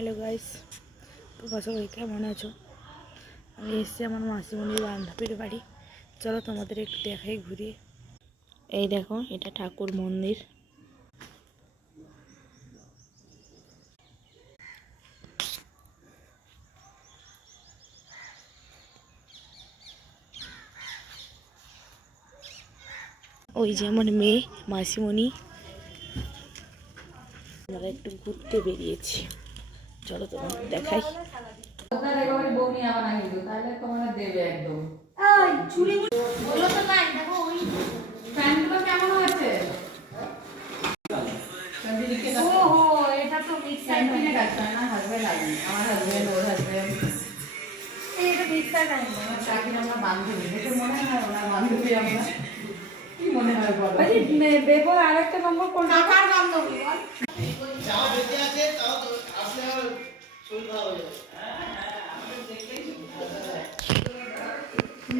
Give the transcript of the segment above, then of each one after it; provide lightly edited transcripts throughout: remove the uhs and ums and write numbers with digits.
Hello guys, তোমরা সবাই কেমন আছো? আমি এসেছি আমার মাসিমণির বান্ধবীর বাড়ি। চলো তোমাদের একটু দেখাই ঘুরিয়ে। এই দেখো, এটা ঠাকুর মন্দির। ওই যে আমার মেয়ে মাসিমণি, আমরা একটু ঘুরতে বেরিয়েছি। চলো তোমাদের দেখাই। বেবো আরেকটা নম্বর কোন টাকার বান্ধবী বল যাও বেঁচে আছে তাও তো আসলে আর শরীর খারাপ হয়ে যাবে।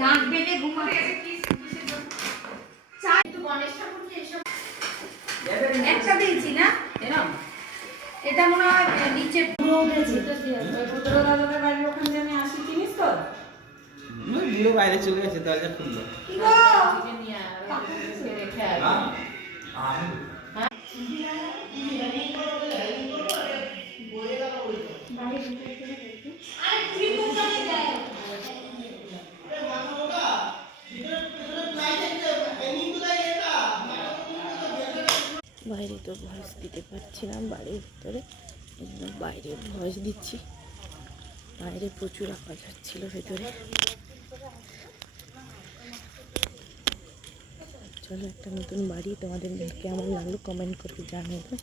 নাক বেঁধে ঘুমাতে চাই তো গণেশ ঠাকুরকে এসব একটা দিয়েছি না এরকম। এটা মনে হয় নিচে পুরো উঠেছে তো ওই পুত্র দাদাদের বাড়ির ওখানে আমি আসি চিনিস তো বিয়ে বাইরে চলে গেছে দরজা খুললো কি গো রেখে আমি বাইরে তো ভয়েস দিতে পারছিলাম, বাড়ির ভিতরে বাইরে ভয়েস দিচ্ছি। বাইরে প্রচুর আওয়াজ হচ্ছিল ভেতরে। চলো, একটা নতুন বাড়ি, তোমাদের কেমন লাগলো কমেন্ট করে জানাবে।